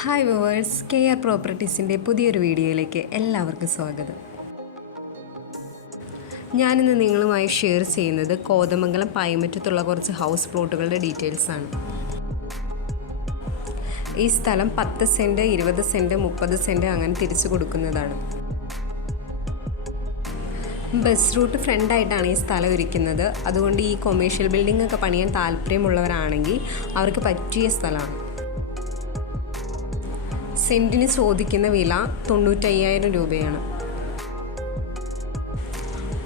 Hi viewers, care പ്രോപ്പർട്ടീസിൻ്റെ പുതിയൊരു വീഡിയോയിലേക്ക് എല്ലാവർക്കും സ്വാഗതം. ഞാനിന്ന് നിങ്ങളുമായി ഷെയർ ചെയ്യുന്നത് കോതമംഗലം പായ്മറ്റത്തുള്ള കുറച്ച് ഹൗസ് പ്ലോട്ടുകളുടെ ഡീറ്റെയിൽസാണ്. ഈ സ്ഥലം 10 സെൻറ്റ്, 20 സെൻറ്റ്, 30 സെൻറ്റ് അങ്ങനെ തിരിച്ചു കൊടുക്കുന്നതാണ്. ബസ് റൂട്ട് ഫ്രണ്ടായിട്ടാണ് ഈ സ്ഥലം ഇരിക്കുന്നത്. അതുകൊണ്ട് ഈ കൊമേഴ്ഷ്യൽ ബിൽഡിംഗ് ഒക്കെ പണിയാൻ താല്പര്യമുള്ളവരാണെങ്കിൽ അവർക്ക് പറ്റിയ സ്ഥലമാണ്. സെൻറ്റിന് ചോദിക്കുന്ന വില 95,000 രൂപയാണ്.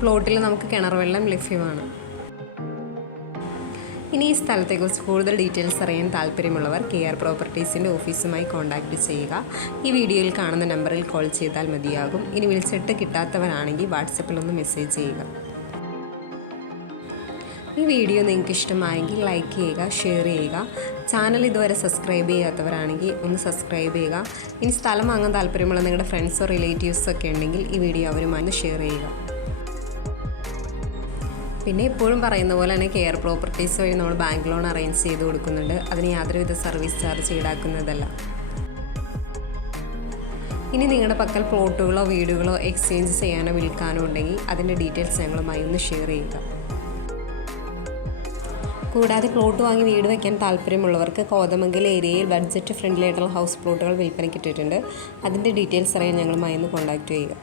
പ്ലോട്ടിൽ നമുക്ക് കിണർ വെള്ളം ലഭ്യമാണ്. ഇനി ഈ സ്ഥലത്തെക്കുറിച്ച് കൂടുതൽ ഡീറ്റെയിൽസ് അറിയാൻ താല്പര്യമുള്ളവർ കെയർ പ്രോപ്പർട്ടീസിൻ്റെ ഓഫീസുമായി കോൺടാക്റ്റ് ചെയ്യുക. ഈ വീഡിയോയിൽ കാണുന്ന നമ്പറിൽ കോൾ ചെയ്താൽ മതിയാകും. ഇനി വിളിച്ചിട്ട് കിട്ടാത്തവരാണെങ്കിൽ വാട്സപ്പിൽ ഒന്ന് മെസ്സേജ് ചെയ്യുക. ഈ വീഡിയോ നിങ്ങൾക്ക് ഇഷ്ടമായെങ്കിൽ ലൈക്ക് ചെയ്യുക, ഷെയർ ചെയ്യുക. ചാനൽ ഇതുവരെ സബ്സ്ക്രൈബ് ചെയ്യാത്തവരാണെങ്കിൽ ഒന്ന് സബ്സ്ക്രൈബ് ചെയ്യുക. ഇനി സ്ഥലം വാങ്ങാൻ താല്പര്യമുള്ള നിങ്ങളുടെ ഫ്രണ്ട്സോ റിലേറ്റീവ്സോ ഒക്കെ ഉണ്ടെങ്കിൽ ഈ വീഡിയോ അവരുമായി ഷെയർ ചെയ്യുക. പിന്നെ എപ്പോഴും പറയുന്ന പോലെ തന്നെ കെയർ പ്രോപ്പർട്ടീസ് വഴി നമ്മൾ ബാങ്ക് ലോൺ അറേഞ്ച് ചെയ്ത് കൊടുക്കുന്നുണ്ട്. അതിന് യാതൊരുവിധ സർവീസ് ചാർജ് ഈടാക്കുന്നതല്ല. ഇനി നിങ്ങളുടെ പക്കൽ പ്ലോട്ടുകളോ വീടുകളോ എക്സ്ചേഞ്ച് ചെയ്യാനോ വിൽക്കാനോ ഉണ്ടെങ്കിൽ അതിൻ്റെ ഡീറ്റെയിൽസ് ഞങ്ങളുമായി ഒന്ന് ഷെയർ ചെയ്യുക. കൂടാതെ പ്ലോട്ട് വാങ്ങി വീട് വയ്ക്കാൻ താല്പര്യമുള്ളവർക്ക് കോതമംഗലം ഏരിയയിൽ ബഡ്ജറ്റ് ഫ്രണ്ട്ലി ആയിട്ടുള്ള ഹൗസ് പ്ലോട്ടുകൾ വിൽപ്പനയ്ക്ക് ഇട്ടിട്ടുണ്ട്. അതിൻ്റെ ഡീറ്റെയിൽസ് അറിയാൻ ഞങ്ങളുമായി ഒന്ന് കോൺടാക്റ്റ് ചെയ്യുക.